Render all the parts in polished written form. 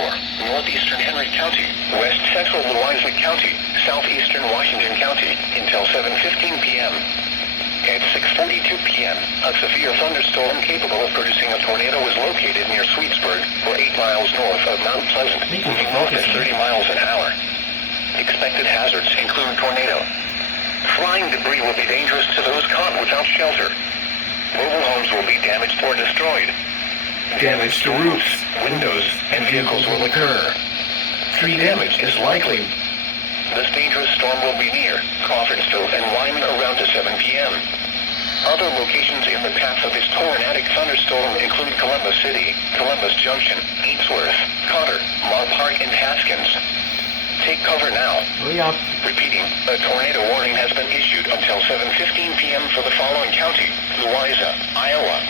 for northeastern Henry County, west central Louisa County, southeastern Washington County until 7:15 p.m. At 6:42 p.m., a severe thunderstorm capable of producing a tornado was located near Sweetsburg, or 8 miles north of Mount Pleasant, moving north at 30 miles an hour. Expected hazards include tornado. Flying debris will be dangerous to those caught without shelter. Mobile homes will be damaged or destroyed. Damage to roofs, windows, and vehicles will occur. Tree damage is likely. This dangerous storm will be near Crawfordsville and Wyman around to 7 p.m. Other locations in the path of this tornadic thunderstorm include Columbus City, Columbus Junction, Ainsworth, Cotter, Mar Park, and Haskins. Take cover now. Hurry up. Repeating, a tornado warning has been issued until 7:15 p.m. for the following county: Louisa, Iowa.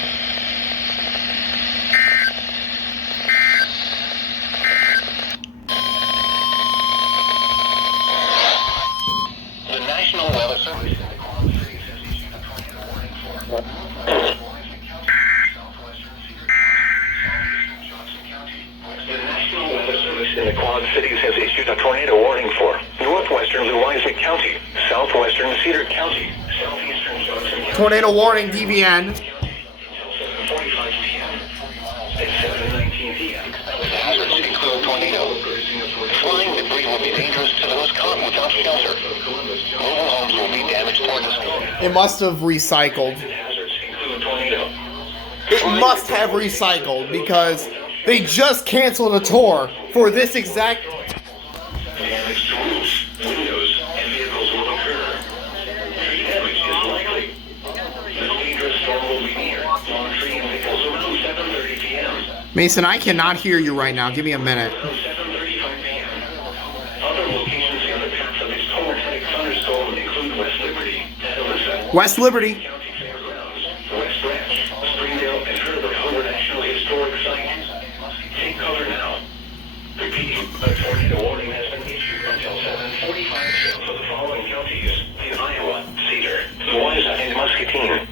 The National Weather Service in the Quad Cities has issued a tornado warning for The National Weather Service in the Quad Cities has issued a tornado warning for northwestern Louisa County, southwestern Cedar County, southeastern Johnson County. Tornado warning, DVN. Until 7:45 p.m. At 7:19 p.m. Hazards include tornado. Flying debris will be dangerous to those caught without shelter. Mobile homes will be damaged or destroyed. It must have recycled. Hazards include tornado. It must have recycled because they just canceled a tour for this exact. Damage to roofs, windows, and vehicles will occur. Tree damage is likely. This dangerous storm will be near tree and vehicles around 7:30 p.m. Mason, I cannot hear you right now. Give me a minute. Around 7:35 p.m. Other locations in the path of this tornadic thunderstorm include West Liberty, Alyssa, West Liberty. County Fairgrounds, West Ranch, Springdale, and Herbert Hoover National Historic Site. Take cover now. Repeating, a tornado warning has been issued until 7:45 for the following counties: in Iowa, Cedar, Louisa, and Muscatine.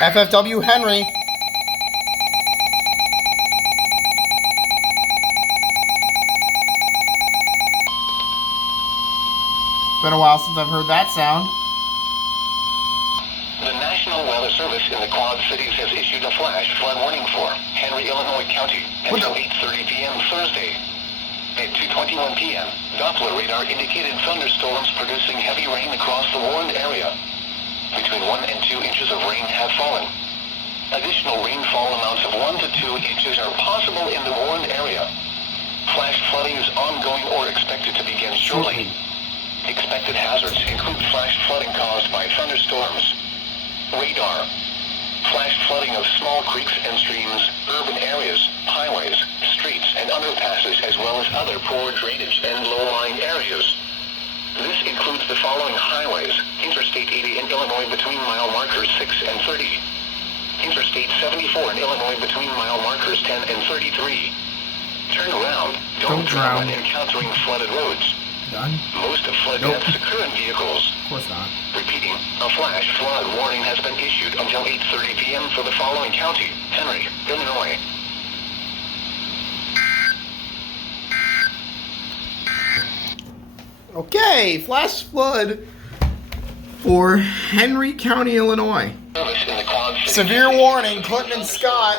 FFW Henry. It's been a while since I've heard that sound. The National Weather Service in the Quad Cities has issued a flash flood warning for Henry, Illinois County until 8:30 p.m. Thursday. At 2:21 p.m., Doppler radar indicated thunderstorms producing heavy rain across the warned area. Between 1 and 2 inches of rain have fallen. Additional rainfall amounts of 1 to 2 inches are possible in the warned area. Flash flooding is ongoing or expected to begin shortly. Expected hazards include flash flooding caused by thunderstorms. Radar. Flash flooding of small creeks and streams, urban areas, highways, streets, and underpasses, as well as other poor drainage and low-lying areas. This includes the following highways: Interstate 80 in Illinois between mile markers 6 and 30. Interstate 74 in Illinois between mile markers 10 and 33. Turn around. Don't drown when encountering flooded roads. Done? Most of flood deaths occur in vehicles. Of course not. Repeating, a flash flood warning has been issued until 8:30 p.m. for the following county: Henry, Illinois. Okay, flash flood for Henry County, Illinois. Service in the Quad Cities. Severe warning, Clinton and Scott.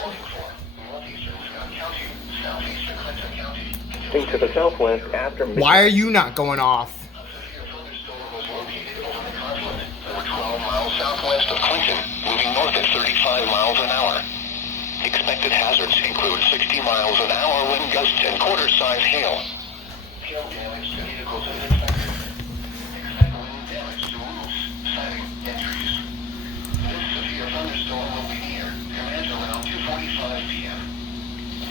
To the southwest after Why are you not going off? over 12 miles southwest of Clinton, moving north at 35 miles an hour. Expected hazards include 60 miles an hour wind gusts and quarter-size hail. Hail damage to vehicles is expected. Expect wind damage to roofs, siding, and trees. This severe thunderstorm will be near. Commence around 2:45 p.m.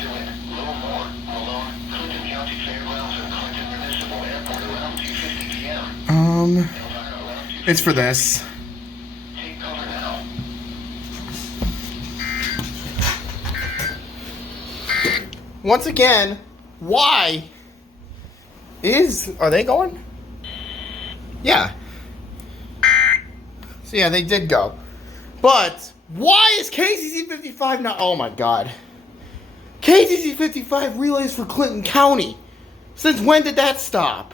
DeWitt, Livermore, Malone, Clinton County Fairgrounds, and Clinton Municipal Airport around 2:50 p.m. It's for this. Take cover now. Once again, why are they going? Yeah. So yeah, they did go. But why is KCC 55 not? Oh my God. KCC 55 relays for Clinton County. Since when did that stop?